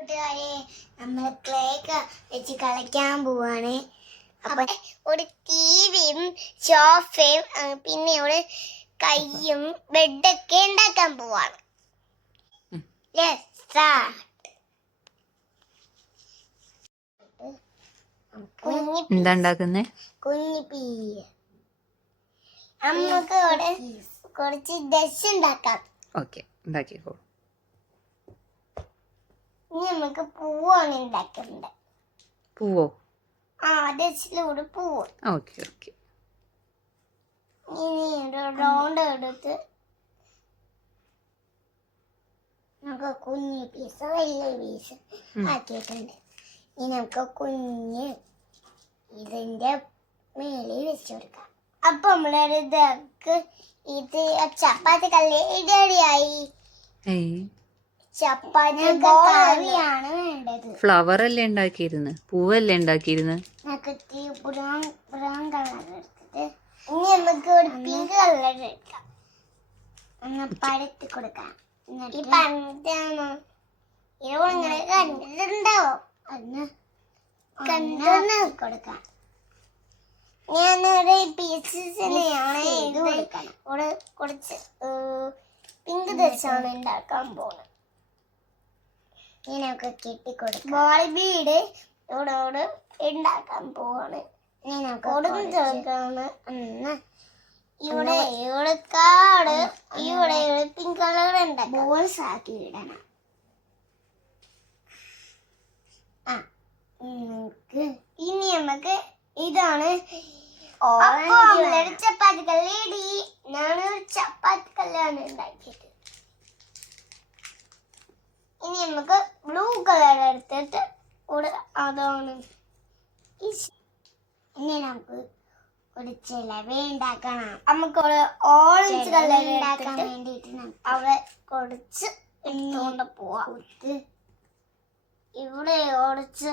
കൂട്ടുകാരെ നമ്മൾ ക്ലേ ഒക്കെ വെച്ച് കളിക്കാൻ പോവാണ്. അപ്പൊ ഒരു ടിവിയും സോഫയും പിന്നെ ഒരു കയ്യും ബെഡൊക്കെ ഉണ്ടാക്കാൻ പോവാണ്. എന്താ ഉണ്ടാക്കുന്നേ? കുഞ്ഞി പീ നമുക്ക് ഇവിടെ കുറച്ച് ഡ്രസ് ഉണ്ടാക്കാം. ഓക്കെ, ഉണ്ടാക്കിക്കോ. ഇനി നമുക്ക് പൂവാണ് ഉണ്ടാക്കുന്നത്. പൂവോ? ഡ്രസ്സിലൂടെ പൂവ്. Okay okay. ഇനി ഒരു റൗണ്ട് എടുത്ത് നമുക്ക് കുഞ്ഞ് പീസ് വലിയ പീസ് ആക്കിയിട്ടുണ്ട്. ഇനി നമുക്ക് കുഞ്ഞ് ഇതിന്റെ മേലെ വെച്ച് കൊടുക്കാം. അപ്പൊ നമ്മളൊരു ഇതൊക്കെ ഇത് ചപ്പാത്തി കല്ല് റെഡിയായി. ചപ്പാത്തി കറിയാണ് വേണ്ടത്. ഫ്ലവർ അല്ലേ ഉണ്ടാക്കിയിരുന്നത്? പൂവല്ലേ ഉണ്ടാക്കിയിരുന്നത്? ബ്രൗൺ കളർ എടുത്തിട്ട് ഇനി നമുക്ക് ഒരു പിങ്ക് കളർ എടുക്കാം. ഒന്ന് പരത്തി കൊടുക്കാം. ഈ പരത്താണോ ഇങ്ങനെ കണ്ടിട്ടുണ്ടാവോ? അന്ന് കണ്ടെന്ന് കൊടുക്കാം. ഞാനൊരു പീസസിനെയാണ് ഇത് കുറച്ച് പിങ്ക് ദശാണ് ഉണ്ടാക്കാൻ പോകുന്നത്. ഇങ്ങനെയൊക്കെ കെട്ടിക്കൊടുക്കും. ബോൾ ബീഡ് ഇവിടെ ഉണ്ടാക്കാൻ പോവാണ്. കൊടുക്കും ചേർക്കാണ്. ഇവിടെ ഇവിടെ കാട് ഇവിടെ പിങ്ക് കളർ ഉണ്ട്. ബോൾസ് ആക്കി ഇടണം. ഇനി നമുക്ക് ഇതാണ് ചപ്പാത്തി കല്ല്. ഞാനൊരു ചപ്പാത്തി കല്ലാണ് ഉണ്ടാക്കിയത്. ഇനി നമുക്ക് ബ്ലൂ കളർ എടുത്തിട്ട് അതാണ്. ഇനി നമുക്ക് ഒരു ചിലവ ഉണ്ടാക്കണം. നമുക്ക് ഓറഞ്ച് കളർ ഉണ്ടാക്കാൻ വേണ്ടിട്ട് അവിടെ കുറച്ച് എടുത്തുകൊണ്ട് പോവാം. ഇവിടെ ഓടിച്ച്